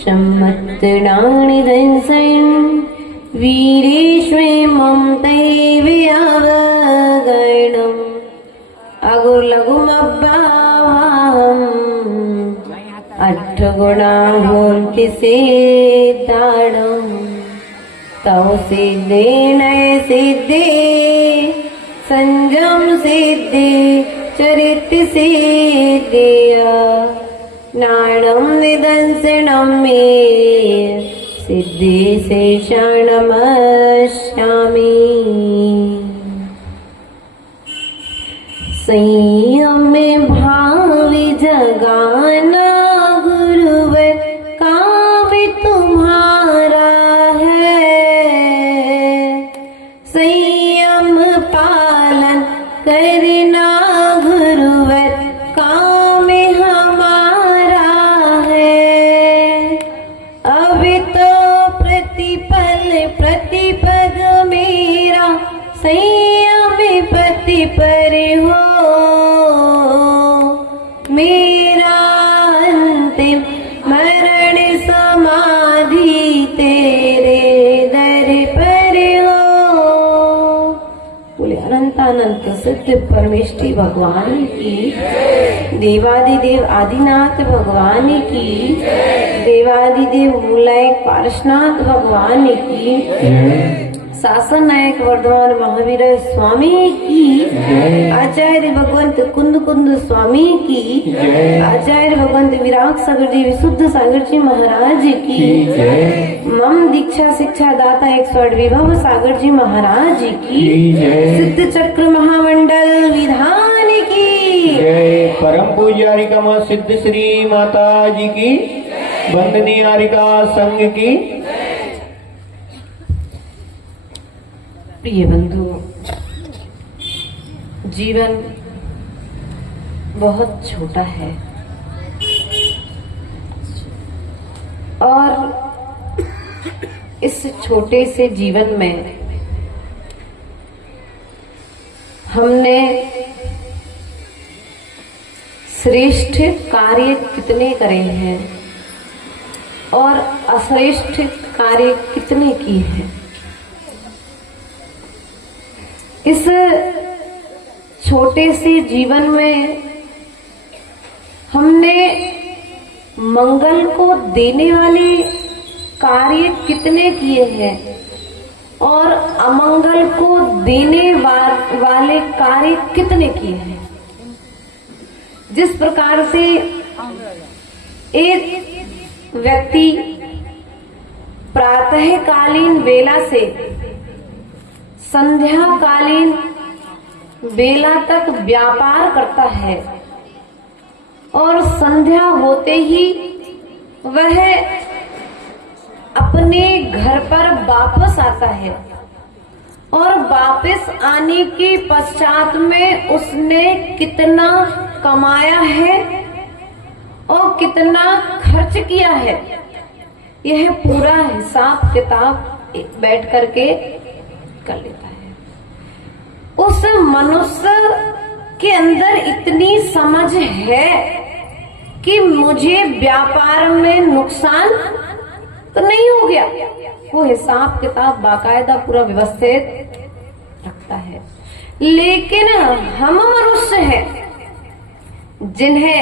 शम्मत्तडाणि दंसन् वीरेष्वे मम तैव्यावगणम् अगुलघुमब्बाहम् अट्ठगुणाहुन्ति सिद्धाडम् तव सिद्धे नय सिद्धे संजम सिद्धे चरित्र सिद्धिया नाणं निदंसनं मे सिद्धि शेषाणमश्यामि संयम में भावि जगाना गुरुवर काव्य तुम्हारा है संयम पालन करना गुरुवर काम हमारा है अभी तो प्रतिपल प्रतिपद मेरा संयम पति पर हो मेरा अंतिम मरण समाधि तेरे दर पर हो। बोले अनंतानंत सिद्ध परमेष्ठी भगवान की, देवादिदेव आदिनाथ भगवान की, देवादिदेव मूलायक पार्श्वनाथ भगवान की, शासन नायक वर्धमान महावीर स्वामी की, आचार्य भगवंत कुंद कुंद स्वामी की, आचार्य भगवंत विराग सागर जी विशुद्ध सागर जी महाराज की, मम दीक्षा शिक्षा दाता 108 विभव सागर जी महाराज की, सिद्ध चक्र महामंडल विधान की, परम पूज्यारिका माँ सिद्ध श्री माता जी की, वंदनीय आरिका संघ की। प्रिय बंधु, जीवन बहुत छोटा है और इस छोटे से जीवन में हमने श्रेष्ठ कार्य कितने करे हैं और अश्रेष्ठ कार्य कितने किए हैं। इस छोटे से जीवन में हमने मंगल को देने वाले कार्य कितने किए हैं और अमंगल को देने वाले कार्य कितने किए हैं। जिस प्रकार से एक व्यक्ति प्रातःकालीन वेला से संध्याकालीन बेला तक व्यापार करता है और संध्या होते ही वह अपने घर पर वापस आता है और वापस आने के पश्चात में उसने कितना कमाया है और कितना खर्च किया है, यह पूरा हिसाब किताब बैठ करके कर लेता है। उस मनुष्य के अंदर इतनी समझ है कि मुझे व्यापार में नुकसान तो नहीं हो गया, वो हिसाब किताब बाकायदा पूरा व्यवस्थित रखता है। लेकिन हम मनुष्य हैं जिन्हें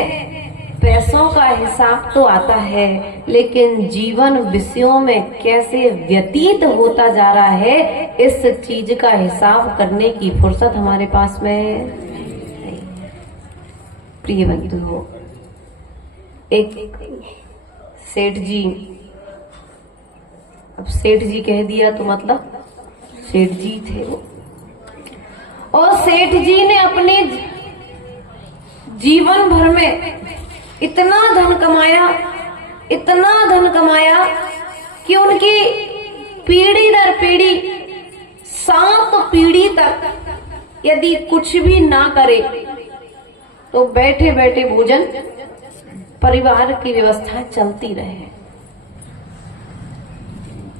पैसों का हिसाब तो आता है, लेकिन जीवन विषयों में कैसे व्यतीत होता जा रहा है, इस चीज का हिसाब करने की फुर्सत हमारे पास में नहीं। प्रिय बंधुओं, एक सेठ जी, अब सेठ जी कह दिया तो मतलब सेठ जी थे वो, और सेठ जी ने अपने जीवन भर में इतना धन कमाया, इतना धन कमाया कि उनकी पीढ़ी दर पीढ़ी 7 पीढ़ी तक यदि कुछ भी ना करे तो बैठे बैठे भोजन, परिवार की व्यवस्था चलती रहे।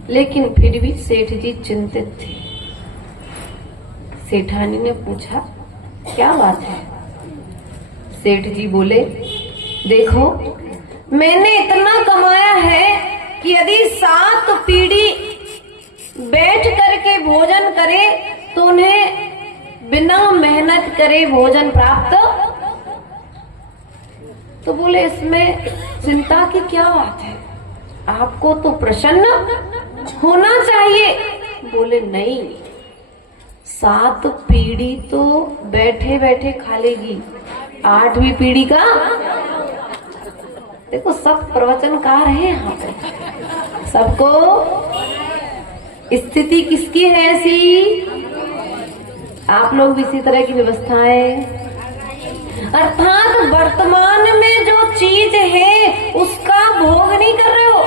लेकिन फिर भी सेठ जी चिंतित थे। सेठानी ने पूछा, क्या बात है? सेठ जी बोले, देखो, मैंने इतना कमाया है कि यदि 7 पीढ़ी बैठ करके भोजन करे तो उन्हें बिना मेहनत करे भोजन प्राप्त। तो बोले, इसमें चिंता की क्या बात है? आपको तो प्रसन्न होना चाहिए। बोले, नहीं, 7 पीढ़ी तो बैठे बैठे खा लेगी, 8वीं पीढ़ी का। देखो, सब प्रवचनकार है यहाँ पे, सबको स्थिति किसकी है ऐसी? आप लोग भी इसी तरह की व्यवस्थाएं, अर्थात वर्तमान में जो चीज है उसका भोग नहीं कर रहे हो,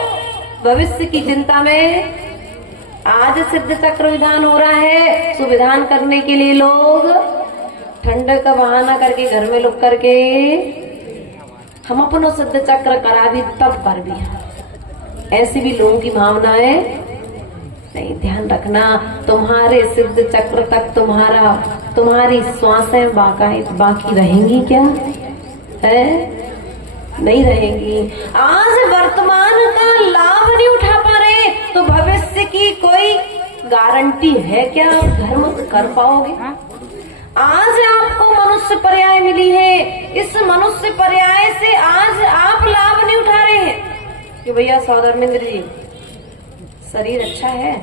भविष्य की चिंता में। आज सिद्ध चक्र विधान हो रहा है, सुविधान करने के लिए लोग ठंड का बहाना करके घर में लुक करके हम अपनो सिद्ध चक्र करा भी तब कर भी। ऐसी भी लोगों की भावनाएं नहीं। ध्यान रखना, तुम्हारे सिद्ध चक्र तक तुम्हारी श्वासें बाकी रहेंगी क्या? है? नहीं रहेंगी। आज वर्तमान का लाभ नहीं उठा पा रहे तो भविष्य की कोई गारंटी है क्या आप धर्म कर पाओगे? आज आपको मनुष्य पर्याय मिली है, इस मनुष्य पर्याय से आज आप लाभ नहीं उठा रहे हैं कि भैया सौधर्मेंद्र जी शरीर अच्छा है,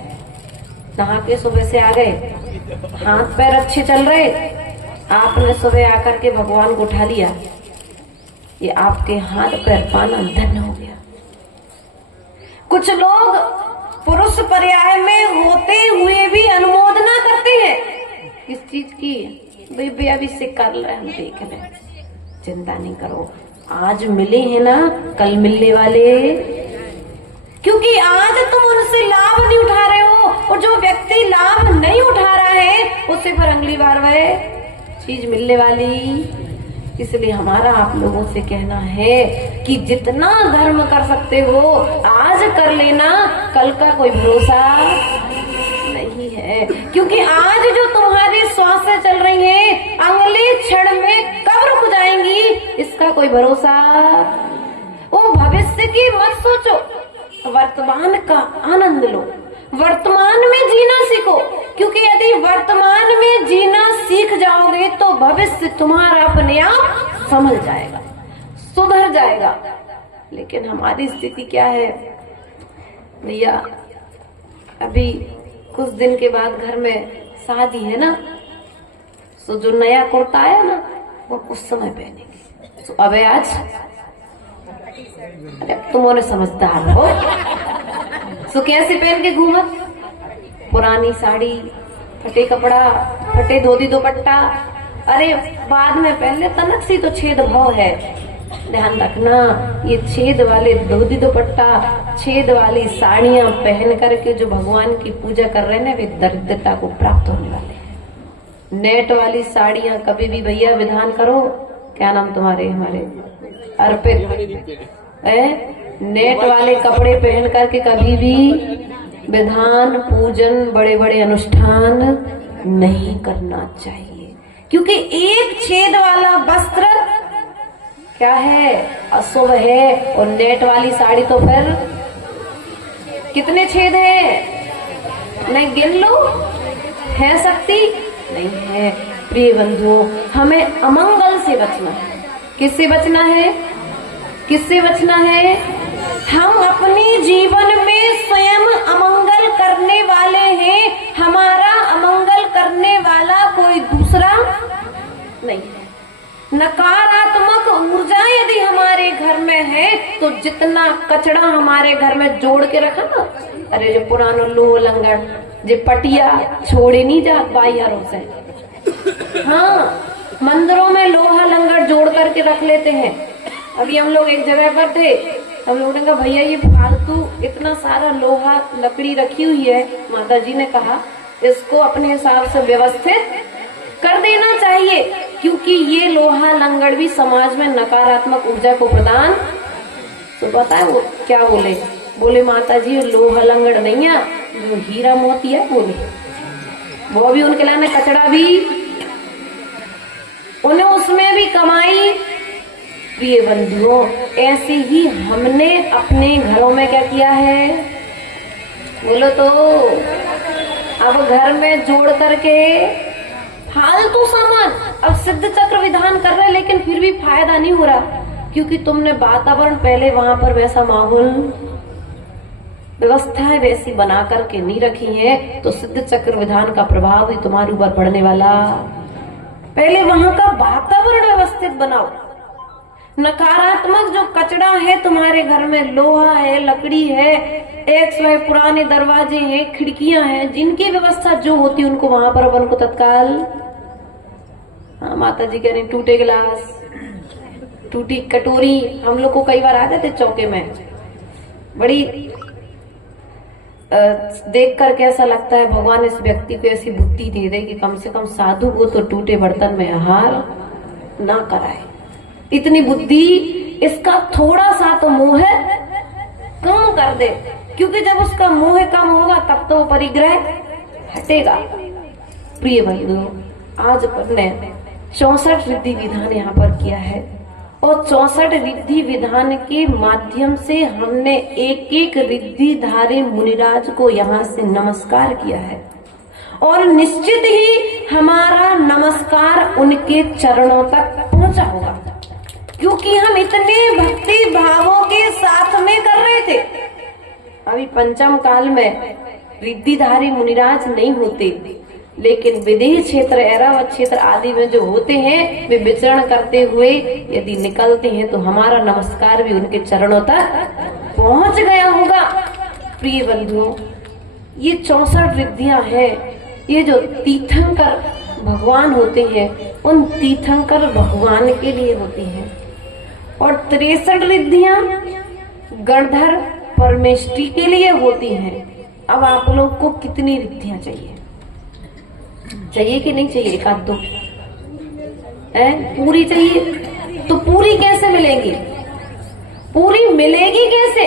नहा के सुबह से आ गए, हाथ पैर अच्छे चल रहे, आपने सुबह आकर के भगवान को उठा लिया, ये आपके हाथ पैर पाना धन्य हो गया। कुछ लोग पुरुष पर्याय में होते हुए भी अनुमोदना करते हैं। किस चीज की? भाई अभी से कर रहे, हम देख रहे, चिंता नहीं करो, आज मिले हैं ना, कल मिलने वाले, क्योंकि आज तुम उनसे लाभ नहीं उठा रहे हो, और जो व्यक्ति लाभ नहीं उठा रहा है उससे फिर अगली बार वह चीज मिलने वाली। इसलिए हमारा आप लोगों से कहना है कि जितना धर्म कर सकते हो आज कर लेना, कल का कोई भरोसा नहीं है। क्योंकि आज जो तुम्हारी श्वासें चल रही हैं, अगले क्षण में कब रुक जाएंगी इसका कोई भरोसा। वो भविष्य की मत सोचो, वर्तमान का आनंद लो, वर्तमान में जीना सीखो। क्योंकि यदि वर्तमान में जीना सीख जाओगे तो भविष्य तुम्हारा अपने आप संभल जाएगा, सुधर जाएगा। लेकिन हमारी स्थिति क्या है भैया? अभी कुछ दिन के बाद घर में शादी है ना, तो जो नया कुर्ता आया ना वो उस समय पहनेंगे। तो अबे आज तुम समझदार हो, तो कैसे पहन के घूमत? पुरानी साड़ी, फटे कपड़ा, फटे धोती दुपट्टा, अरे बाद में पहन ले, तनक सी तो छेद भाव है। ध्यान रखना, ये छेद वाले धोती दुपट्टा, छेद वाली साड़ियां पहन करके जो भगवान की पूजा कर रहे हैं ना, वे दरिद्रता को प्राप्त होने वाले हैं। नेट वाली साड़ियां कभी भी भैया विधान करो, क्या नाम तुम्हारे, हमारे अर्पित, नेट वाले कपड़े पहन करके कभी भी विधान, पूजन, बड़े बड़े अनुष्ठान नहीं करना चाहिए। क्योंकि एक छेद वाला वस्त्र क्या है? अशुभ है। और नेट वाली साड़ी तो फिर कितने छेद है? नहीं गिन लो, है सकती नहीं है। प्रिय बंधुओं, हमें अमंगल से बचना है। किससे बचना है? किससे बचना है? हम अपनी जीवन में स्वयं अमंगल करने वाले हैं, हमारा अमंगल करने वाला कोई दूसरा नहीं है। नकारात्मक ऊर्जा यदि हमारे घर में है तो जितना कचड़ा हमारे घर में जोड़ के रखा ना, अरे जो पुरानो लोह लंगड़ जो पटिया छोड़े नहीं जा बाहरों से, हाँ मंदिरों में लोहा लंगड़ जोड़ करके रख लेते हैं। अभी हम लोग एक जगह पर थे, हम लोगों ने कहा भैया ये फालतू इतना सारा लोहा लकड़ी रखी हुई है, माता जी ने कहा इसको अपने हिसाब से व्यवस्थित कर देना चाहिए, क्योंकि ये लोहा लंगड़ भी समाज में नकारात्मक ऊर्जा को प्रदान। तो पता है वो क्या बोले? बोले माता जी लोहा लंगड़ नहीं है, जो हीरा मोती है बोले वो भी उनके लाने कचड़ा भी, उन्हें उसमें भी कमाई। प्रिय बंधुओं, ऐसे ही हमने अपने घरों में क्या किया है बोलो तो? अब घर में जोड़ करके फालतू सामान, अब सिद्ध चक्र विधान कर रहे लेकिन फिर भी फायदा नहीं हो रहा, क्योंकि तुमने वातावरण पहले वहां पर वैसा माहौल व्यवस्थाएं वैसी बना करके नहीं रखी है, तो सिद्ध चक्र विधान का प्रभाव भी तुम्हारे ऊपर पड़ने वाला। पहले वहां का वातावरण व्यवस्थित बनाओ। नकारात्मक जो कचड़ा है तुम्हारे घर में, लोहा है, लकड़ी है, एक्स वाई पुराने दरवाजे हैं, खिड़कियां हैं, जिनकी व्यवस्था जो होती है उनको वहां पर अपन को तत्काल, हाँ माता जी कह रही टूटे गिलास, टूटी कटोरी, हम लोग को कई बार आ जाते चौके में, बड़ी देख करके ऐसा लगता है भगवान इस व्यक्ति को ऐसी बुद्धि दे दे कि कम से कम साधु को तो टूटे बर्तन में आहार ना कराए। इतनी बुद्धि, इसका थोड़ा सा तो मोह कम कर दे, क्योंकि जब उसका मोह कम होगा तब तो वो परिग्रह हटेगा। प्रिय बंधुओं, आज अपन ने 64 रिद्धि विधान यहाँ पर किया है, और 64 रिद्धि विधान के माध्यम से हमने एक एक रिद्धिधारी मुनिराज को यहाँ से नमस्कार किया है, और निश्चित ही हमारा नमस्कार उनके चरणों तक पहुंचा होगा, क्योंकि हम इतने भक्ति भावों के साथ में कर रहे थे। अभी पंचम काल में रिद्धिधारी मुनिराज नहीं होते, लेकिन विदेह क्षेत्र, ऐरावत क्षेत्र आदि में जो होते हैं वे विचरण करते हुए यदि निकलते हैं तो हमारा नमस्कार भी उनके चरणों तक पहुंच गया होगा। प्रिय बंधुओं, ये 64 रिद्धियां हैं, ये जो तीर्थंकर भगवान होते हैं उन तीर्थंकर भगवान के लिए होती हैं, और 63 रिद्धियां गणधर परमेष्ठी के लिए होती हैं। अब आप लोग को कितनी रिद्धियां चाहिए? चाहिए कि नहीं चाहिए? एक आध दो पूरी चाहिए? तो पूरी कैसे मिलेगी? पूरी मिलेगी कैसे?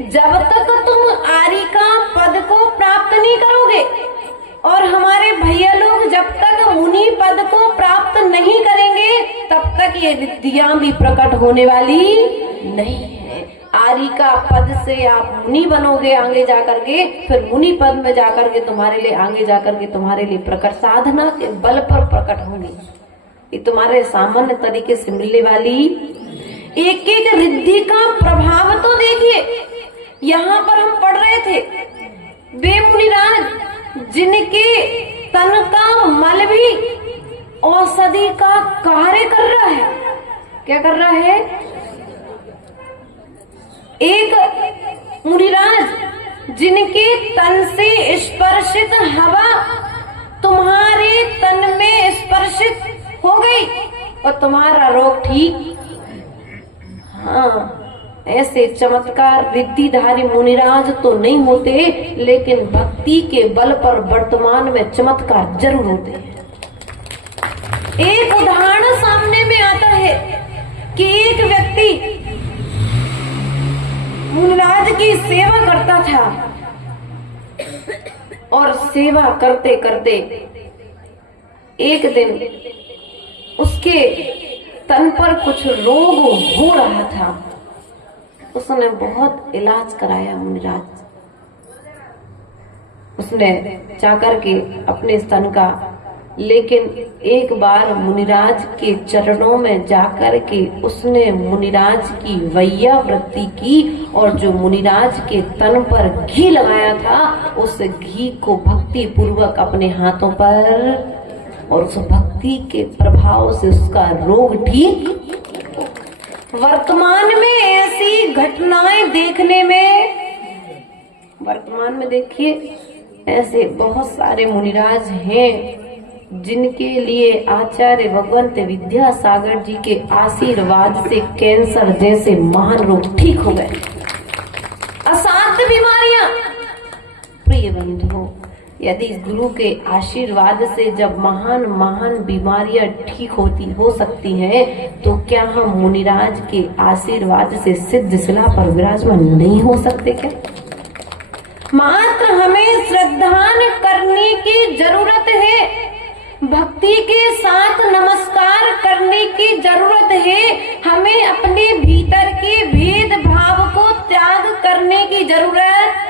जब तक तुम आरिका पद को प्राप्त नहीं करोगे, और हमारे भैया लोग जब तक मुनि पद को प्राप्त नहीं करेंगे तब तक ये रिद्धियां भी प्रकट होने वाली नहीं है। आरिका पद से आप मुनि बनोगे आगे जाकर के, फिर मुनि पद में जाकर के तुम्हारे लिए आगे जाकर के तुम्हारे लिए प्रकट साधना के बल पर प्रकट होंगी। ये तुम्हारे सामान्य तरीके से मिलने वाली एक एक रिद्धि का प्रभाव तो देखिए। यहाँ पर हम पढ़ रहे थे, वे मुनिराज जिनके तन का मल भी औषधि का कार्य कर रहा है। क्या कर रहा है? एक मुनिराज जिनके तन से स्पर्शित हवा तुम्हारे तन में स्पर्शित हो गई और तुम्हारा रोग ठीक। हाँ, ऐसे चमत्कार रिद्धिधारी मुनिराज तो नहीं होते, लेकिन भक्ति के बल पर वर्तमान में चमत्कार जरूर होते हैं। एक उदाहरण सामने में आता है कि एक व्यक्ति मुनिराज की सेवा करता था, और सेवा करते करते एक दिन उसके तन पर कुछ रोग हो रहा था। उसने बहुत इलाज कराया मुनिराज। उसने जाकर के अपने स्तन का लेकिन एक बार मुनिराज के चरणों में जाकर के उसने मुनिराज की वैयावृत्ति की और जो मुनिराज के तन पर घी लगाया था उस घी को भक्ति पूर्वक अपने हाथों पर, और उस भक्ति के प्रभाव से उसका रोग ठीक। वर्तमान में ऐसी घटनाएं देखने में, वर्तमान में देखिए ऐसे बहुत सारे मुनिराज हैं जिनके लिए आचार्य भगवंत विद्यासागर जी के आशीर्वाद से कैंसर जैसे महान रोग ठीक हो गए, असाध्य बीमारियां। प्रिय बंधुओं, यदि गुरु के आशीर्वाद से जब महान महान बीमारियां ठीक हो सकती हैं, तो क्या हम मुनिराज के आशीर्वाद से सिद्ध शिला पर विराजमान नहीं हो सकते क्या? मात्र हमें श्रद्धान करने की जरूरत है, भक्ति के साथ नमस्कार करने की जरूरत है, हमें अपने भीतर के भेदभाव को त्याग करने की जरूरत।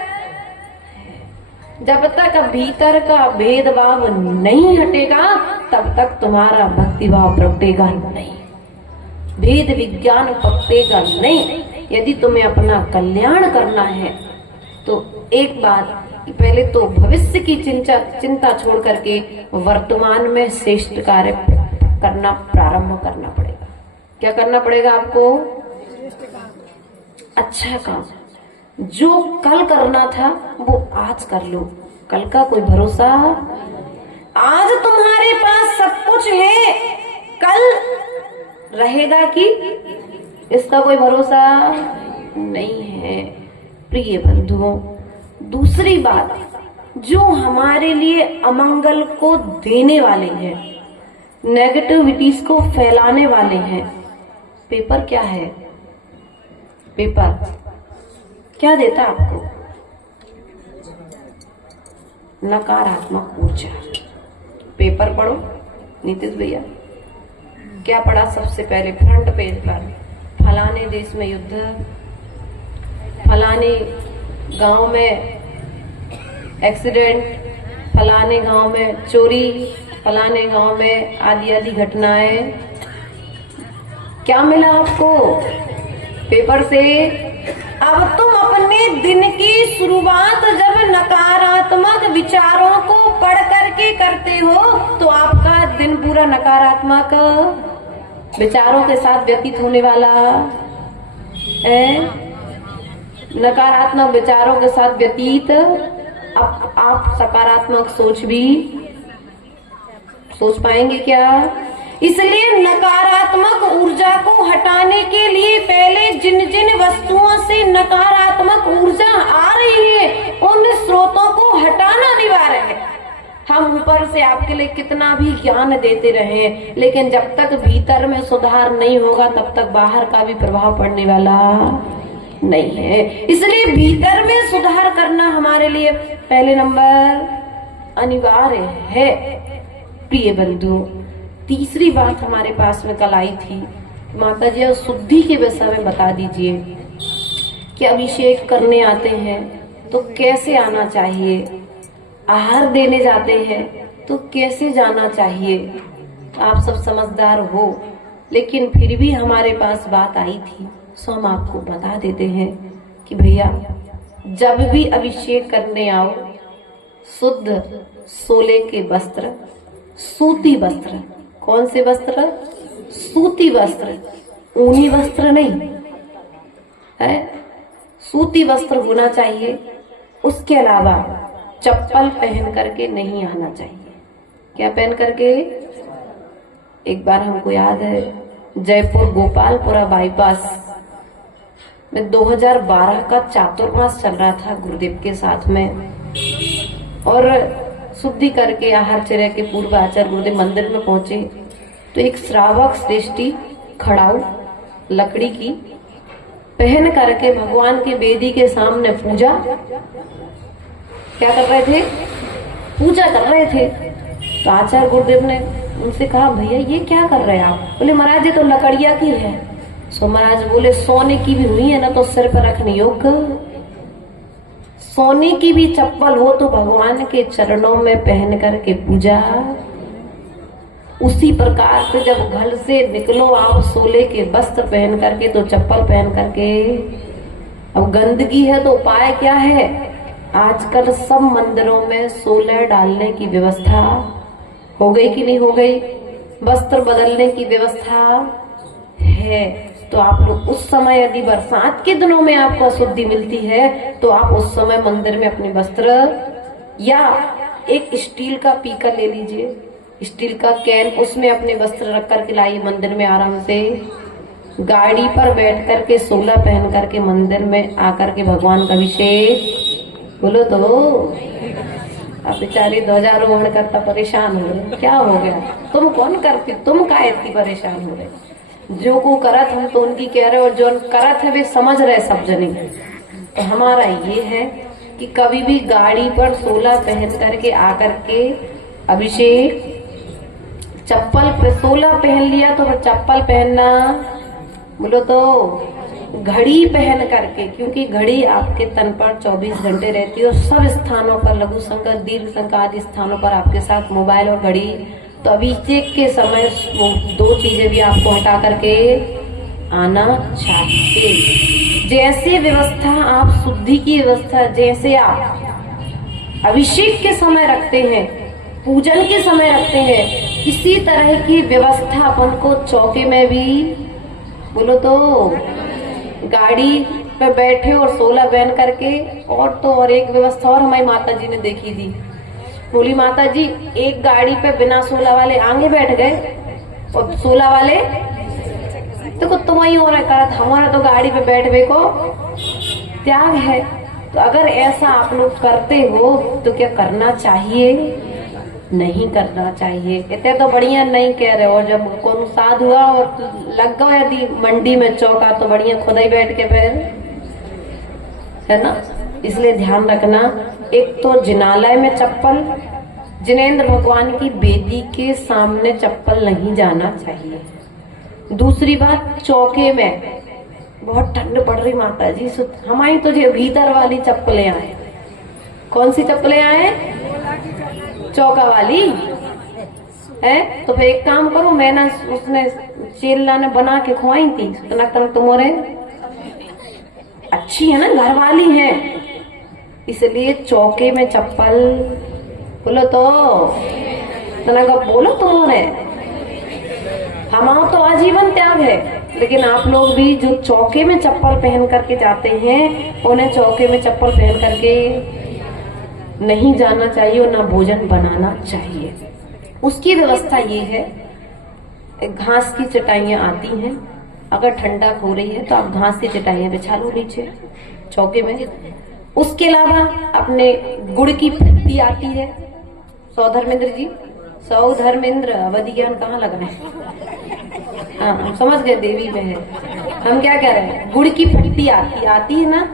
जब तक भीतर का भेदभाव नहीं हटेगा तब तक तुम्हारा भक्तिभाव प्रगटेगा नहीं, भेद विज्ञान पकड़ेगा नहीं। यदि तुम्हें अपना कल्याण करना है तो एक बात, पहले तो भविष्य की चिंता छोड़ करके वर्तमान में श्रेष्ठ कार्य करना प्रारंभ करना पड़ेगा। क्या करना पड़ेगा आपको? अच्छा काम। जो कल करना था वो आज कर लो, कल का कोई भरोसा। आज तुम्हारे पास सब कुछ है, कल रहेगा कि इसका कोई भरोसा नहीं है। प्रिय बंधुओं, दूसरी बात, जो हमारे लिए अमंगल को देने वाले हैं, नेगेटिविटीज को फैलाने वाले हैं, पेपर क्या है? पेपर क्या देता आपको? नकारात्मक ऊर्जा। पेपर पढ़ो। नीतीश भैया क्या पढ़ा सबसे पहले फ्रंट पेज पर? फलाने देश में युद्ध, फलाने गांव में एक्सीडेंट, फलाने गांव में चोरी, फलाने गांव में आदि आदि घटनाएं। क्या मिला आपको पेपर से? अब तुम अपने दिन की शुरुआत जब नकारात्मक विचारों को पढ़ करके करते हो तो आपका दिन पूरा नकारात्मक विचारों के साथ व्यतीत होने वाला है। नकारात्मक विचारों के साथ व्यतीत, अब आप सकारात्मक सोच भी सोच पाएंगे क्या? इसलिए नकारात्मक ऊर्जा को हटाने के लिए पहले जिन जिन वस्तुओं से नकारात्मक ऊर्जा आ रही है उन स्रोतों को हटाना अनिवार्य है। हम ऊपर से आपके लिए कितना भी ज्ञान देते रहें, लेकिन जब तक भीतर में सुधार नहीं होगा तब तक बाहर का भी प्रभाव पड़ने वाला नहीं है। इसलिए भीतर में सुधार करना हमारे लिए पहले नंबर अनिवार्य है। प्रिय बंधु, तीसरी बात हमारे पास में कल आई थी, माता जी शुद्धि के विषय में बता दीजिए कि अभिषेक करने आते हैं तो कैसे आना चाहिए, आहार देने जाते हैं तो कैसे जाना चाहिए। आप सब समझदार हो, लेकिन फिर भी हमारे पास बात आई थी, सो हम आपको बता देते हैं कि भैया जब भी अभिषेक करने आओ, शुद्ध सोले के वस्त्र, सूती वस्त्र। कौन से वस्त्र? सूती वस्त्र, ऊनी वस्त्र नहीं है, सूती वस्त्र होना चाहिए। उसके अलावा चप्पल पहन करके नहीं आना चाहिए। क्या पहन करके? एक बार हमको याद है, जयपुर गोपालपुरा बाईपास में 2012 का चातुर्मास चल रहा था गुरुदेव के साथ में, और शुद्धि करके आहारचर्या के पूर्व आचार्य गुरुदेव मंदिर में पहुंचे तो एक श्रावक श्रेष्ठी खड़ाऊ लकड़ी की पहन करके भगवान की वेदी के सामने पूजा क्या कर रहे थे? पूजा कर रहे थे। तो आचार्य गुरुदेव ने उनसे कहा, भैया ये क्या कर रहे हैं आप? बोले महाराज ये तो लकड़िया की है। सो महाराज बोले सोने की भी हुई है ना तो सिर पर रखने योग्य, सोने की भी चप्पल हो तो भगवान के चरणों में पहन करके पूजा उसी प्रकार से जब घर से निकलो आप सोले के वस्त्र पहन करके, तो चप्पल पहन करके, अब गंदगी है तो उपाय क्या है? आजकल सब मंदिरों में सोले डालने की व्यवस्था हो गई कि नहीं हो गई? वस्त्र बदलने की व्यवस्था है। तो आप लोग उस समय, यदि बरसात के दिनों में आपको अशुद्धि मिलती है, तो आप उस समय मंदिर में अपने वस्त्र, या एक स्टील का पीकर ले लीजिए, स्टील का कैन, उसमें अपने वस्त्र रख करके लाइए मंदिर में आराम से। गाड़ी पर बैठ करके सोला पहन करके मंदिर में आकर के भगवान का अभिषेक, बोलो तो अब बेचारी ध्वजारोहण करता परेशान हो रहे, क्या हो गया? तुम कौन करती, तुम का इतनी परेशान हो रहे? जो को करत हम तो उनकी कह रहे, और जो करत है वे समझ रहे सब जने। तो हमारा ये है कि कभी भी गाड़ी पर सोला पहन करके आकर के अभिषेक, चप्पल पे सोला पहन लिया तो फिर चप्पल पहनना, बोलो तो घड़ी पहन करके, क्योंकि घड़ी आपके तन पर 24 घंटे रहती है, और सब स्थानों पर, लघु संकर, दीर्घ संकर आदि स्थानों पर आपके साथ मोबाइल और घड़ी। तो अभिषेक के समय वो दो चीजें भी आपको हटा करके आना चाहिए। जैसे व्यवस्था आप शुद्धि की व्यवस्था, जैसे आप अभिषेक के समय रखते हैं, पूजन के समय रखते हैं, इसी तरह की व्यवस्था अपन को चौके में भी, बोलो तो गाड़ी पे बैठे और सोला पहन करके। और तो और एक व्यवस्था और हमारी माता जी ने देखी थी, बोली माता जी एक गाड़ी पे बिना सोला वाले आगे बैठ गए और सोला वाले देखो तुम ही हो रहा करत, हमारा तो गाड़ी पे बैठने को त्याग है। तो अगर ऐसा आप लोग करते हो तो क्या करना चाहिए? नहीं करना चाहिए। इतने तो बढ़िया नहीं कह रहे। और जब कौन साध हुआ और लग गया यदि मंडी में चौका, तो बढ़िया खुदा ही बैठ के फिर, है ना। इसलिए ध्यान रखना, एक तो जिनालय में चप्पल, जिनेंद्र भगवान की बेदी के सामने चप्पल नहीं जाना चाहिए। दूसरी बात, चौके में बहुत ठंड पड़ रही माता जी, हमारी तो जो भीतर वाली चप्पलें आए। कौन सी चप्पलें आए? चौका वाली है। तो फिर एक काम करो, मैंने उसने चेल्ला ने बना के खुआई थी, तुम्हारे अच्छी है ना, घर वाली है, इसलिए चौके में चप्पल, बोलो तो बोलो तुम्हारे। हमारा तो आजीवन त्याग है, लेकिन आप लोग भी जो चौके में चप्पल पहन करके जाते हैं, उन्हें चौके में चप्पल पहन करके नहीं जाना चाहिए और ना भोजन बनाना चाहिए। उसकी व्यवस्था ये है, घास की चटाइयां आती हैं, अगर ठंडक हो रही है तो आप घास की चटाइयां बिछा लो नीचे चौके में। उसके अलावा अपने गुड़ की फट्टी आती है। सौधर्मेंद्र जी, सौधर्मेंद्र अवधि ज्ञान कहाँ लग रहा है? हाँ, हम समझ गए देवी में है। हम क्या कह रहे हैं, गुड़ की फट्टी आती है ना,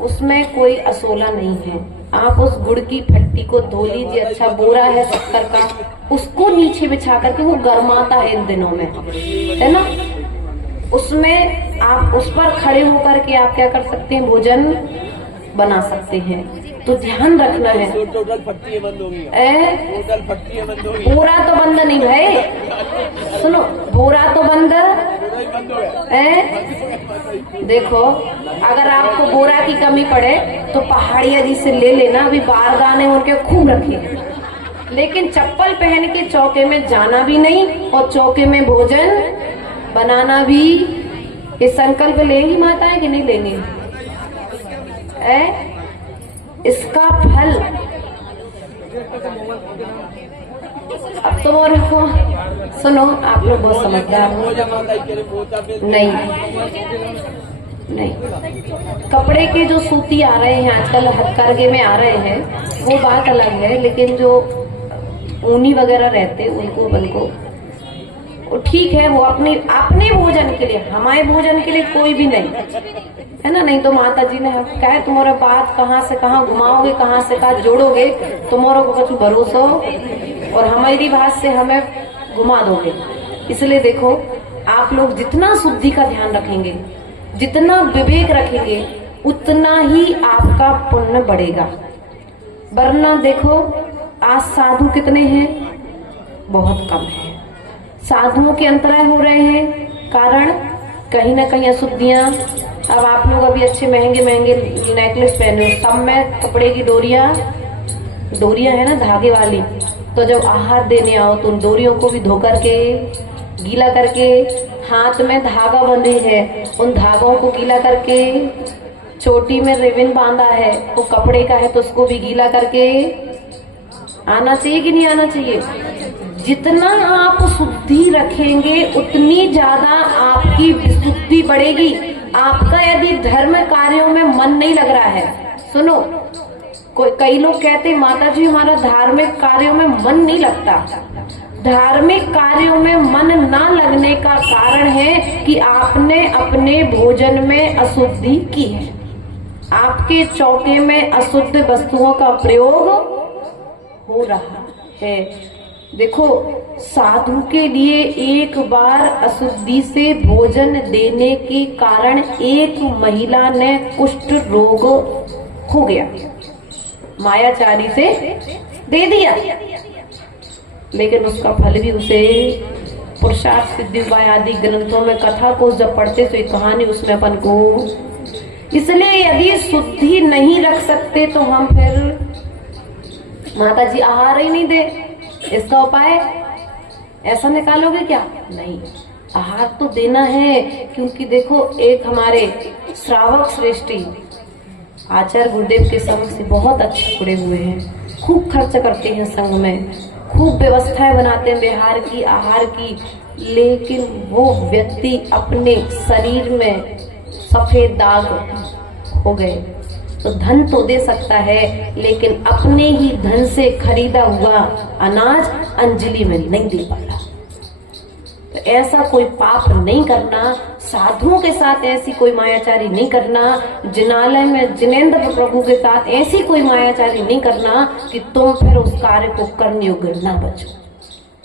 उसमें कोई असोला नहीं है। आप उस गुड़ की फट्टी को धो लीजिए, अच्छा बोरा है शक्कर का, उसको नीचे बिछा करके, वो गर्माता है इन दिनों में, है ना, उसमें आप उस पर खड़े होकर के आप क्या कर सकते हैं, भोजन बना सकते हैं। तो ध्यान रखना है। टोटल फट्टी बंद होगी, टोटल फट्टी बंद होगी। बोरा तो बंद नहीं भाई, सुनो, बोरा तो बंद है। देखो, अगर आपको बोरा की कमी पड़े तो पहाड़िया जी से ले लेना, अभी बारदाने उनके खूब रखे। लेकिन चप्पल पहन के चौके में जाना भी नहीं और चौके में भोजन बनाना भी। ये संकल्प लेंगी माताएं कि नहीं लेंगी? इसका फल अब तुम और सुनो, आप लोग बहुत समझदार हो। नहीं नहीं, कपड़े के जो सूती आ रहे हैं आजकल, हथकरघे में आ रहे हैं, वो बात अलग है। लेकिन जो ऊनी वगैरह रहते उनको बनको ठीक है, वो अपने भोजन के लिए, हमारे भोजन के लिए कोई भी नहीं, है ना। नहीं तो माता जी ने कहा तुम्हारा बात कहाँ से कहाँ घुमाओगे, कहाँ से कहाँ जोड़ोगे, तुम्हारा को कुछ भरोसा और हमारी बात से हमें घुमा दोगे। इसलिए देखो, आप लोग जितना शुद्धि का ध्यान रखेंगे, जितना विवेक रखेंगे, उतना ही आपका पुण्य बढ़ेगा। वरना देखो, आज साधु कितने हैं? बहुत कम है। साधुओं के अंतराय हो रहे हैं। कारण कहीं ना कहीं अशुद्धियां। अब आप लोग अभी अच्छे महंगे महंगे नेकलेस पहने हो, सब में कपड़े की डोरियां है ना धागे वाली, तो जब आहार देने आओ तो उन डोरियों को भी धो करके गीला करके, हाथ में धागा बंधे है उन धागों को गीला करके, चोटी में रिबन बांधा है वो कपड़े का है तो उसको भी गीला करके आना चाहिए कि नहीं आना चाहिए। जितना आप शुद्धि रखेंगे उतनी ज्यादा आपकी विशुद्धि बढ़ेगी। आपका यदि धर्म कार्यों में मन नहीं लग रहा है, सुनो, कई लोग कहते माता जी हमारा धार्मिक कार्यों में मन नहीं लगता। धार्मिक कार्यों में मन ना लगने का कारण है कि आपने अपने भोजन में अशुद्धि की है, आपके चौके में अशुद्ध वस्तुओं का प्रयोग हो रहा है। देखो, साधु के लिए एक बार अशुद्धि से भोजन देने के कारण एक महिला ने कुष्ठ रोग हो गया, मायाचारी से दे दिया, लेकिन उसका फल भी उसे पुरुषार्थ सिद्धि उपाय आदि ग्रंथों में कथा को जब पढ़ते तो एक कहानी उसमें अपन को। इसलिए यदि शुद्धि नहीं रख सकते तो हम फिर माता जी आहार ही नहीं दे, इसका उपाय ऐसा निकालोगे क्या? नहीं, आहार तो देना है। क्योंकि देखो, एक हमारे श्रावक श्रेष्ठी आचार्य गुरुदेव के संग से बहुत अच्छे जुड़े हुए हैं, खूब खर्च करते हैं संघ में, खूब व्यवस्थाएं बनाते हैं विहार की आहार की, लेकिन वो व्यक्ति अपने शरीर में सफेद दाग हो गए। तो धन तो दे सकता है लेकिन अपने ही धन से खरीदा हुआ अनाज अंजलि में नहीं दे पा रहा। तो ऐसा कोई पाप नहीं करना, साधुओं के साथ ऐसी कोई मायाचारी नहीं करना, जिनालय में जिनेंद्र प्रभु के साथ ऐसी कोई मायाचारी नहीं करना कि तुम फिर उस कार्य को करने योग्य ना बचो।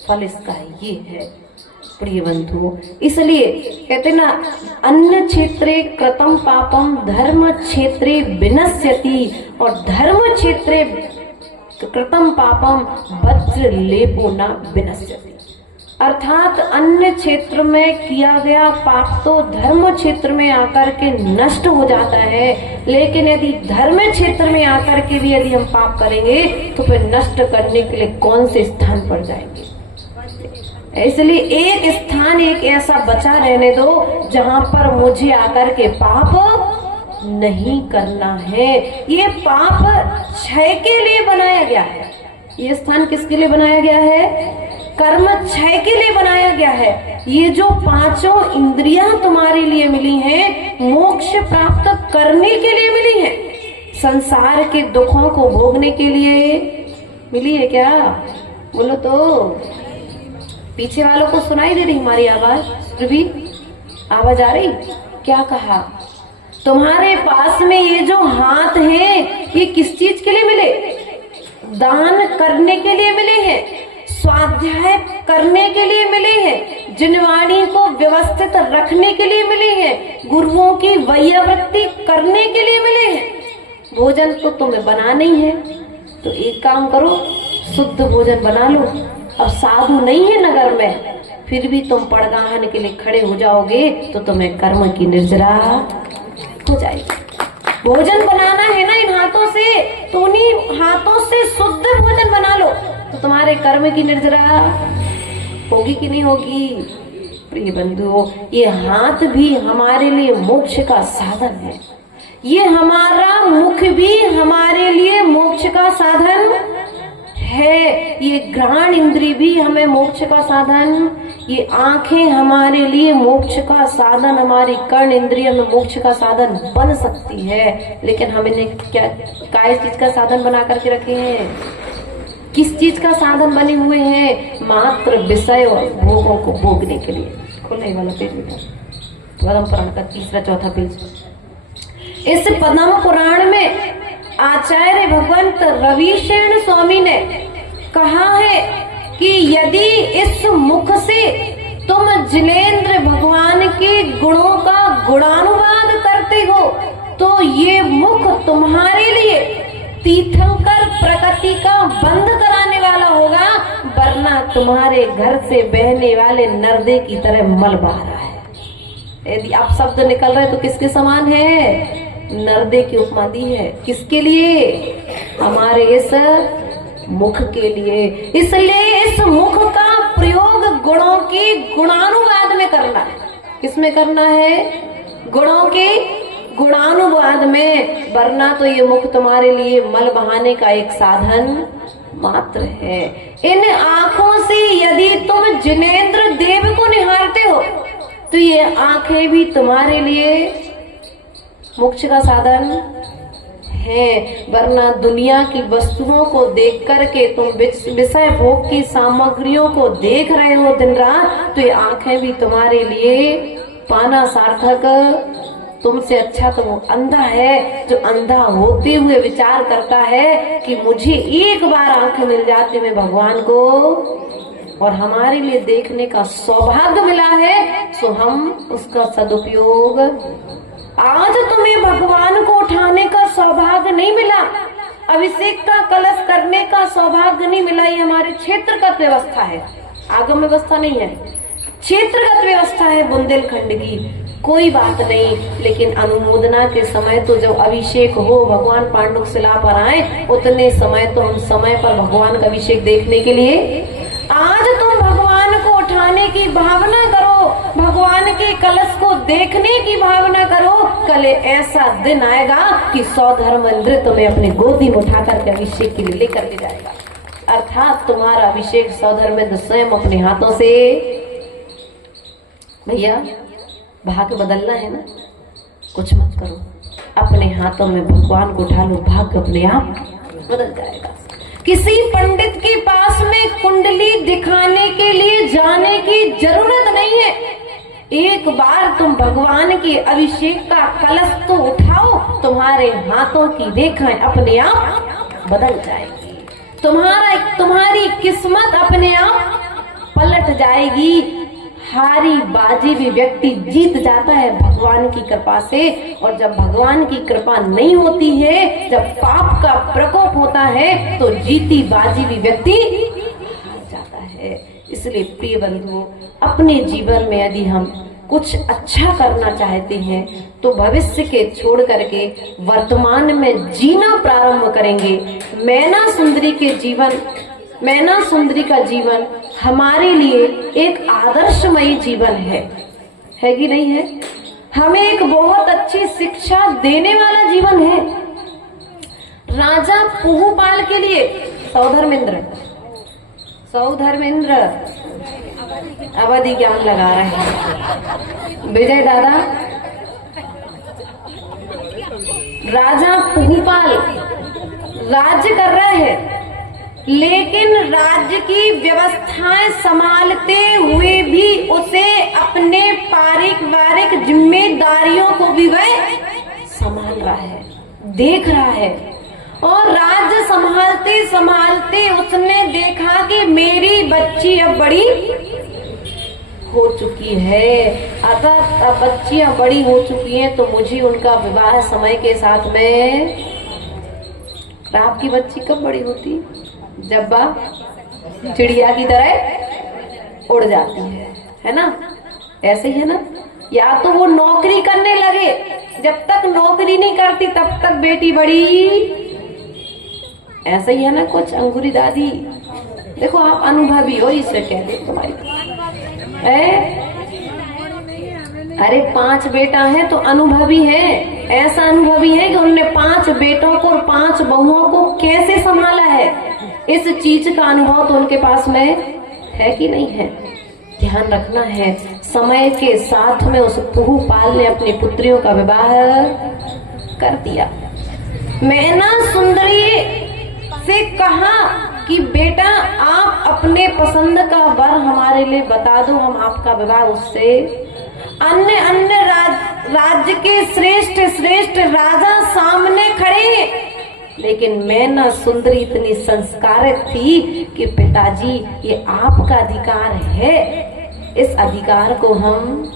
फल इसका ये है प्रिय बंधु। इसलिए कहते ना, अन्य क्षेत्रे कृतं पापम धर्म क्षेत्रे विनश्यति, और धर्म क्षेत्रे कृतं पापम वज्र लेपो न विनश्यति। अर्थात अन्य क्षेत्र में किया गया पाप तो धर्म क्षेत्र में आकर के नष्ट हो जाता है, लेकिन यदि धर्म क्षेत्र में आकर के भी यदि हम पाप करेंगे तो फिर नष्ट करने के लिए कौन से स्थान पर जाएंगे। इसलिए एक स्थान एक ऐसा बचा रहने दो जहां पर मुझे आकर के पाप नहीं करना है। ये पाप क्षय के लिए बनाया गया है। ये स्थान किसके लिए बनाया गया है? कर्म क्षय के लिए बनाया गया है। ये जो पांचों इंद्रियां तुम्हारे लिए मिली हैं, मोक्ष प्राप्त करने के लिए मिली हैं, संसार के दुखों को भोगने के लिए मिली है क्या? बोलो तो। पीछे वालों को सुनाई दे रही हमारी आवाज? भी आवाज आ रही? क्या कहा? तुम्हारे पास में ये जो हाथ है ये किस चीज के लिए मिले? दान करने के लिए मिले हैं, स्वाध्याय करने के लिए मिले हैं, जिनवाणी को व्यवस्थित रखने के लिए मिले हैं, गुरुओं की वैयावृत्ति करने के लिए मिले हैं। भोजन तो तुम्हें बनाना ही है, तो एक काम करो, शुद्ध भोजन बना लो। अब साधु नहीं है नगर में, फिर भी तुम पड़गाहन के लिए खड़े हो जाओगे तो तुम्हें कर्म की निर्जरा हो जाएगी। भोजन बनाना है ना इन हाथों से, तो उन्हीं हाथों से शुद्ध भोजन बना लो तो तुम्हारे कर्म की निर्जरा होगी कि नहीं होगी? प्रिय बंधुओं, ये हाथ भी हमारे लिए मोक्ष का साधन है। ये हमारा मुख भी हमारे लिए मोक्ष का साधन है। ये घ्राण इंद्री भी हमें मोक्ष का साधन, ये आंखें हमारे लिए मोक्ष का साधन, हमारी कर्ण इंद्रिय में मोक्ष का साधन बन सकती है। लेकिन हम इन्हें क्या चीज का साधन बना करके रखे हैं? किस चीज का साधन बने हुए हैं? मात्र विषय और भोगों को भोगने के लिए। खोलने वाला पेज बेटा, पद्म पुराण का 3-4 पेज। इस पद्म पुराण में आचार्य भगवंत रविशरण स्वामी ने कहा है कि यदि इस मुख से तुम जिनेंद्र भगवान के गुणों का गुणानुवाद करते हो तो ये मुख तुम्हारे लिए तीर्थंकर प्रकृति का बंध कराने वाला होगा, वरना तुम्हारे घर से बहने वाले नर्दे की तरह मल बहा रहा है। यदि आप शब्द निकल रहे तो किसके समान है? नर्दे की उपमा दी है। किसके लिए? हमारे इस मुख के लिए। इसलिए इस मुख का प्रयोग गुणों की गुणानुवाद में करना है। किसमें करना है? गुणों के गुणानुवाद में। वरना तो ये मुख तुम्हारे लिए मल बहाने का एक साधन मात्र है। इन आंखों से यदि तुम जिनेंद्र देव को निहारते हो तो ये आंखें भी तुम्हारे लिए मोक्ष का साधन है। वरना दुनिया की वस्तुओं को देख करके तुम विषय भोग की सामग्रियों को देख रहे हो दिन रात, तो ये आंखें भी तुम्हारे लिए पाना सार्थक। तुमसे अच्छा तो वो अंधा है जो अंधा होते हुए विचार करता है कि मुझे एक बार आंखें मिल जाती मैं भगवान को और हमारे लिए देखने का सौभाग्य मिला है, सो हम उसका सदुपयोग। आज तुम्हें भगवान को उठाने का सौभाग्य नहीं मिला, अभिषेक का कलश करने का सौभाग्य नहीं मिला। ये हमारे क्षेत्रगत व्यवस्था है, आगम व्यवस्था नहीं है, क्षेत्रगत व्यवस्था है बुंदेलखंड की। कोई बात नहीं, लेकिन अनुमोदना के समय तो जब अभिषेक हो, भगवान पांडुक शिला पर आए, उतने समय तो हम समय पर भगवान का अभिषेक देखने के लिए। आज तुम भगवान को उठाने की भावना करो, भगवान के कलश को देखने की भावना करो। कल ऐसा दिन आएगा कि 100 धर्मेंद्र तुम्हें अपनी गोदी में उठा करके अभिषेक के लिए लेकर के जाएगा। अर्थात तुम्हारा अभिषेक 100 धर्मेंद्र स्वयं अपने हाथों से। भैया भाग्य बदलना है ना, कुछ मत करो, अपने हाथों में भगवान को उठा लो, भाग्य अपने आप बदल जाएगा। किसी पंडित के पास में कुंडली दिखाने के लिए जाने की जरूरत नहीं है। एक बार तुम भगवान के अभिषेक का कलश तो उठाओ, तुम्हारे हाथों की रेखाएं अपने आप बदल जाएगी, तुम्हारी किस्मत अपने आप पलट जाएगी। हारी बाजी भी व्यक्ति जीत जाता है भगवान की कृपा से, और जब भगवान की कृपा नहीं होती है, जब पाप का प्रकोप होता है, तो जीती बाजी भी व्यक्ति हार जाता है। इसलिए प्रिय बंधुओं, अपने जीवन में यदि हम कुछ अच्छा करना चाहते हैं तो भविष्य के छोड़ करके वर्तमान में जीना प्रारंभ करेंगे। मैना सुंदरी का जीवन हमारे लिए एक आदर्शमयी जीवन है कि नहीं है? हमें एक बहुत अच्छी शिक्षा देने वाला जीवन है। राजा पुहुपाल के लिए सौधर्मेंद्र अवधि ज्ञान लगा रहे हैं विजय दादा। राजा पुहुपाल राज्य कर रहे हैं, लेकिन राज्य की व्यवस्थाएं संभालते हुए भी उसे अपने पारिवारिक जिम्मेदारियों को भी वह संभाल रहा है, देख रहा है। और राज्य संभालते संभालते उसने देखा कि मेरी बच्ची अब बड़ी हो चुकी है, अतः अब बच्चियां बड़ी हो चुकी हैं तो मुझे उनका विवाह समय के साथ में। आपकी बच्ची कब बड़ी होती? जब चिड़िया की तरह उड़ जाती है ना? ऐसे ही है ना? या तो वो नौकरी करने लगे, जब तक नौकरी नहीं करती तब तक बेटी बड़ी। ऐसा ही है ना कुछ अंगूरी दादी। देखो आप अनुभवी हो, इससे कह दे तुम्हारी अरे 5 बेटा है तो अनुभवी है। ऐसा अनुभवी है कि उन्होंने 5 बेटों को और 5 बहुओं को कैसे संभाला है, इस चीज का अनुभव तो उनके पास में है कि नहीं है। ध्यान रखना है। समय के साथ में उस पुहुपाल ने अपनी पुत्रियों का विवाह कर दिया। मैना सुंदरी से कहा कि बेटा आप अपने पसंद का वर हमारे लिए बता दो, हम आपका विवाह उससे। अन्य राज्य के श्रेष्ठ राजा सामने खड़े हैं, लेकिन मैना सुंदरी इतनी संस्कारित थी कि पिताजी ये आपका अधिकार है। इस अधिकार को हम,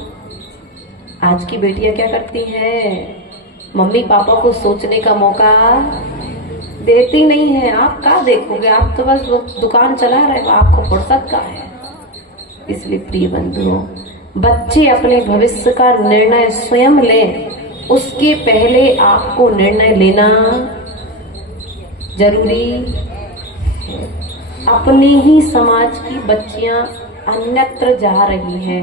आज की बेटियां क्या करती हैं, मम्मी पापा को सोचने का मौका देती नहीं है। आप क्या देखोगे, आप तो बस दुकान चला रहे हो, आपको फुर्सत का है। इसलिए प्रिय बंधुओं, बच्चे अपने भविष्य का निर्णय स्वयं लें, उसके पहले आपको निर्णय लेना जरूरी है। अपने ही समाज की बच्चियां अन्यत्र जा रही हैं।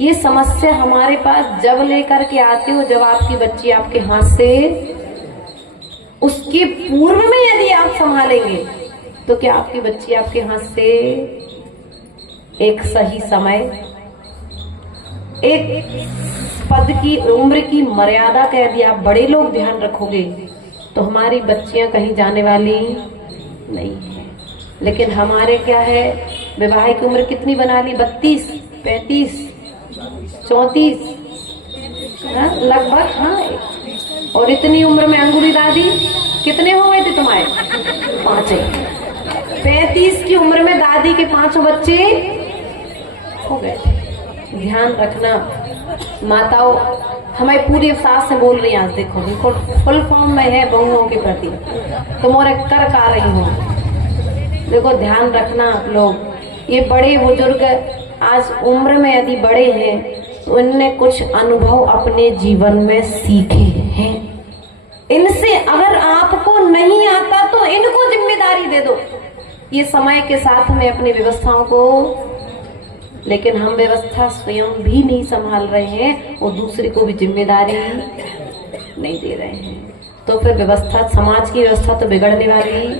ये समस्या हमारे पास जब लेकर के आते हो जब आपकी बच्ची आपके हाथ से, उसके पूर्व में यदि आप संभालेंगे तो क्या आपकी बच्ची आपके हाथ से एक सही समय, एक पद की उम्र की मर्यादा का यदि आप बड़े लोग ध्यान रखोगे तो हमारी बच्चियां कहीं जाने वाली नहीं है। लेकिन हमारे क्या है, विवाह की उम्र कितनी बना ली, 32, 35, 34 लगभग। हाँ, और इतनी उम्र में अंगूरी दादी कितने हो गए थे तुम्हारे, 5। 35 की उम्र में दादी के 5 बच्चे हो गए। ध्यान रखना माताओं, हमें पूरी सास से बोल रही हैं, आज देखो बिल्कुल फुल फॉर्म में है बहुओं के प्रति, तुम और कर का रही हो। देखो ध्यान रखना लोग, ये बड़े बुजुर्ग आज उम्र में यदि बड़े हैं तो इनने कुछ अनुभव अपने जीवन में सीखे हैं। इनसे अगर आपको नहीं आता तो इनको जिम्मेदारी दे दो, ये समय के साथ में अपनी व्यवस्थाओं को। लेकिन हम व्यवस्था स्वयं भी नहीं संभाल रहे हैं और दूसरे को भी जिम्मेदारी नहीं दे रहे हैं, तो फिर व्यवस्था, समाज की व्यवस्था तो बिगड़ने वाली।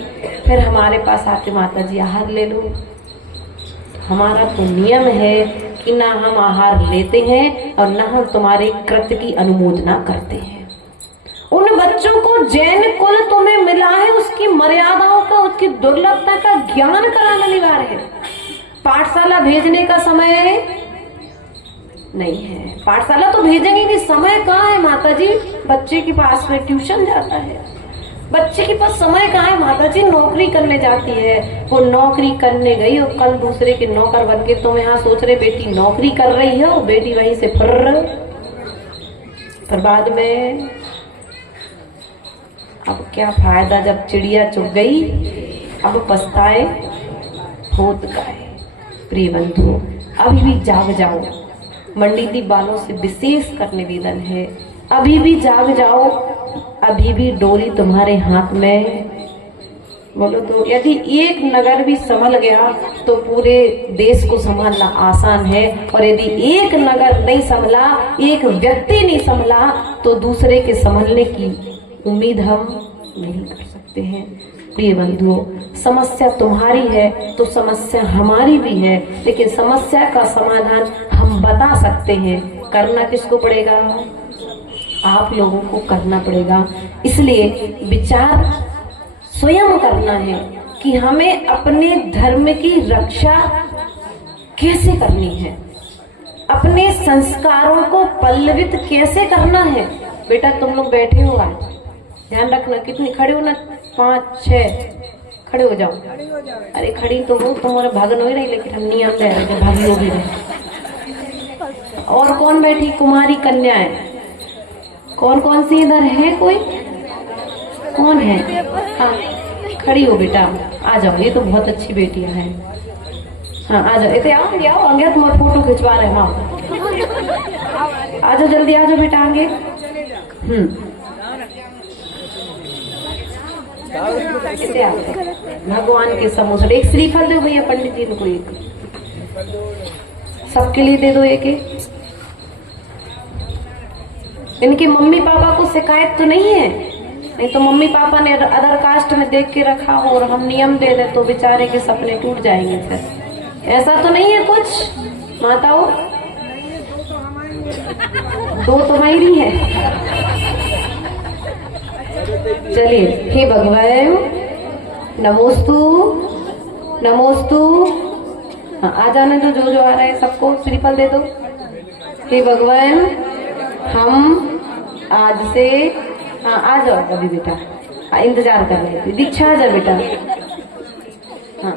फिर हमारे पास आके माता जी आहार ले लो। हमारा तो नियम है कि ना हम आहार लेते हैं और ना हम तुम्हारे कृत्य की अनुमोदना करते हैं। उन बच्चों को जैन कुल तुम्हें मिला है, उसकी मर्यादाओं का, उसकी दुर्लभता का ज्ञान कराना अनिवार्य है। पाठशाला भेजने का समय नहीं है, पाठशाला तो भेजेंगे कि समय कहाँ है माता जी, बच्चे के पास में ट्यूशन जाता है, बच्चे के पास समय कहाँ है माता जी, नौकरी करने जाती है। वो नौकरी करने गई और कल दूसरे के नौकर बन के तुम यहाँ सोच रहे बेटी नौकरी कर रही है, और बेटी वहीं से फिर बाद में अब क्या फायदा, जब चिड़िया चुग गई अब पछताए होत का है। प्रिय बंधु, अभी भी जाग जाओ, मंडित बालों से विशेष कर निवेदन है, अभी भी जाग जाओ, अभी भी डोरी तुम्हारे हाथ में। बोलो तो यदि एक नगर भी संभल गया तो पूरे देश को संभालना आसान है, और यदि एक नगर नहीं संभला, एक व्यक्ति नहीं संभला, तो दूसरे के संभलने की उम्मीद हम नहीं कर सकते हैं। प्रिय बंधुओं, समस्या तुम्हारी है तो समस्या हमारी भी है, लेकिन समस्या का समाधान हम बता सकते हैं। करना किसको पड़ेगा, आप लोगों को करना पड़ेगा। इसलिए विचार स्वयं करना है कि हमें अपने धर्म की रक्षा कैसे करनी है, अपने संस्कारों को पल्लवित कैसे करना है। बेटा तुम लोग बैठे हो, आज ध्यान रखना, कितनी खड़े हो ना, 5 6 खड़े हो जाओ। अरे खड़ी तो हो, तुम्हारे भागन हो ही नहीं, लेकिन हम नियम दे रहे थे, भागी हो भी रहे। और कौन बैठी, कुमारी कन्याएं कौन कौन सी इधर है, कोई कौन है, हाँ खड़ी हो बेटा, आ जाओ, ये तो बहुत अच्छी बेटियां हैं। हाँ आ जाओ, इतने आओ आगे, तुम्हारा फोटो खिंचवा रहे हैं, आ जाओ जल्दी, आ जाओ बेटा आगे। भगवान के समोसे, एक श्रीफल दो भैया पंडित जी को, एक सबके लिए दे दो एक एक। इनके मम्मी पापा को शिकायत तो नहीं है, नहीं तो मम्मी पापा ने अदर कास्ट में देख के रखा हो और हम नियम दे दे तो बेचारे के सपने टूट जाएंगे। फिर ऐसा तो नहीं है कुछ माताओं, 2 तो मेरी है। चलिए, हे भगवान नमोस्तु नमोस्तु। हाँ आ जाने दो, जो आ रहे हैं सबको श्रीफल दे दो। हे भगवान, हम आज से, हाँ आ जाओ अभी बेटा, इंतजार कर रहे थे, दीक्षा आ जा बेटा। हाँ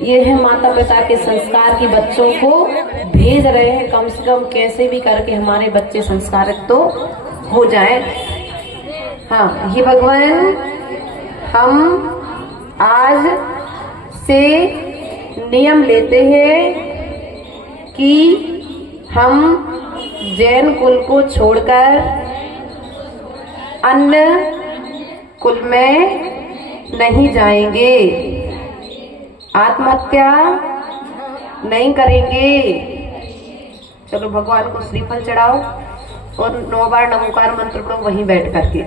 ये है माता पिता के संस्कार की बच्चों को भेज रहे हैं, कम से कम कैसे भी करके हमारे बच्चे संस्कारित तो हो जाए। हाँ, ये भगवान हम आज से नियम लेते हैं कि हम जैन कुल को छोड़कर अन्य कुल में नहीं जाएंगे, आत्महत्या नहीं करेंगे। चलो भगवान को श्रीफल चढ़ाओ और 9 बार नमोकार मंत्र पढ़ो वहीं बैठ करके,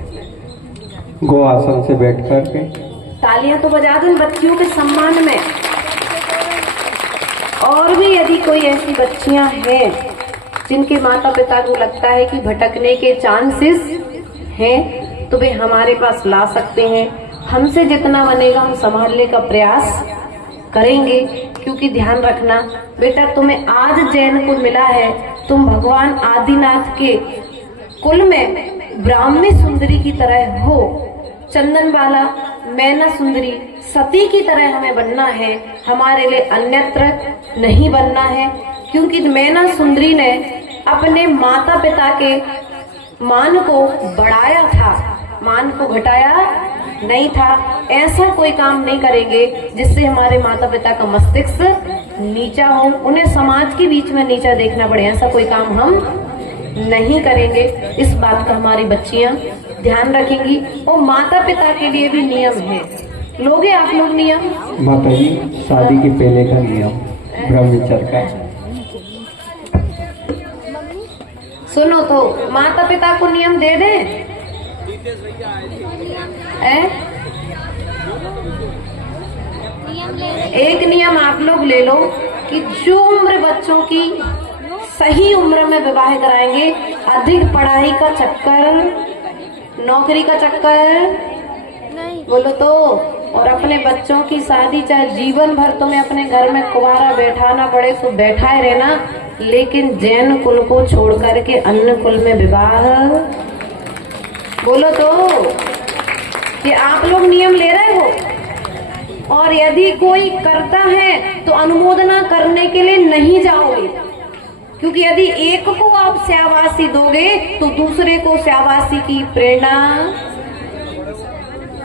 गो आसन से बैठ करके। तालियां तो बजा दो इन बच्चियों के सम्मान में। और भी यदि कोई ऐसी बच्चियां हैं जिनके माता पिता को लगता है कि भटकने के चांसेस हैं, तो वे हमारे पास ला सकते हैं। हमसे जितना बनेगा हम संभालने का प्रयास करेंगे, क्योंकि ध्यान रखना बेटा, तुम्हें आज जैन कुल मिला है, तुम भगवान आदिनाथ के कुल में ब्राह्मी सुंदरी की तरह हो, चंदनबाला मैना सुंदरी सती की तरह हमें बनना है, हमारे लिए अन्यत्र नहीं बनना है। क्योंकि मैना सुंदरी ने अपने माता पिता के मान को बढ़ाया था, मान को घटाया नहीं था। ऐसा कोई काम नहीं करेंगे जिससे हमारे माता पिता का मस्तिष्क नीचा हो, उन्हें समाज के बीच में नीचा देखना पड़े, ऐसा कोई काम हम नहीं करेंगे। इस बात का हमारी बच्चियां ध्यान रखेंगी। और माता पिता के लिए भी नियम है, लोगे आप लोग नियम? माता जी, शादी के पहले का नियम ब्रह्मचर्य का। सुनो तो माता पिता को नियम दे दें। एक नियम आप लोग ले लो कि जो उम्र बच्चों की सही उम्र में विवाह कराएंगे, अधिक पढ़ाई का चक्कर, नौकरी का चक्कर बोलो तो, और अपने बच्चों की शादी चाहे जीवन भर तुम्हें अपने घर में कुंवारा बैठाना पड़े तो बैठाए रहना, लेकिन जैन कुल को छोड़ करके अन्य कुल में विवाह बोलो तो। ये आप लोग नियम ले रहे हो, और यदि कोई करता है तो अनुमोदना करने के लिए नहीं जाओगे, क्योंकि यदि एक को आप शाबाशी दोगे तो दूसरे को शाबाशी की प्रेरणा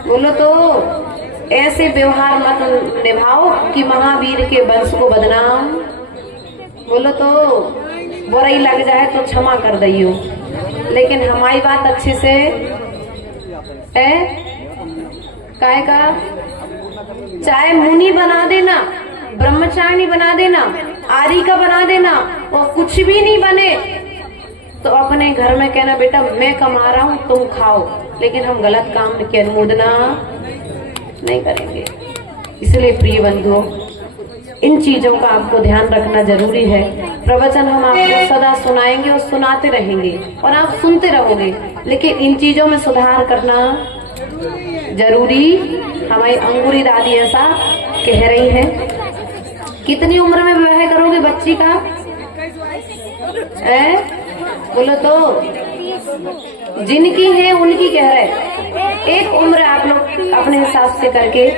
बोलो तो। ऐसे व्यवहार मत निभाओ कि महावीर के वंश को बदनाम बोलो तो। बुराई लग जाए तो क्षमा कर दियो, लेकिन हमारी बात अच्छे से काय का, चाहे मुनि बना देना, ब्रह्मचारिणी बना देना, आर्य का बना देना, और कुछ भी नहीं बने तो अपने घर में कहना बेटा मैं कमा रहा हूँ तुम खाओ, लेकिन हम गलत काम की अनुमोदना नहीं करेंगे। इसलिए प्रिय बंधुओं, इन चीजों का आपको ध्यान रखना जरूरी है। प्रवचन हम आपको सदा सुनाएंगे और सुनाते रहेंगे और आप सुनते रहोगे, लेकिन इन चीजों में सुधार करना जरूरी। हमारी अंगूरी दादी ऐसा कह रही है। कितनी उम्र में विवाह करोगे बच्ची का? बोलो तो। जिनकी है उनकी कह रहे। एक उम्र आप लोग अपने हिसाब से करके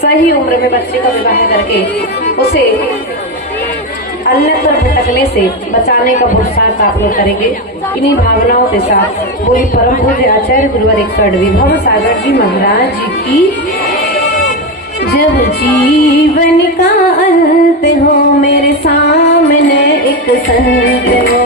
सही उम्र में बच्चे का विवाह करके उसे अन्यत्र भटकने से बचाने का पुरुषार्थ आप लोग करेंगे। इन्हीं भावनाओं के साथ बोली परम पूज्य आचार्य गुरुवर 108 विभव सागर जी महाराज जी की। जब जीवन का अंत हो मेरे सामने एक संत हो,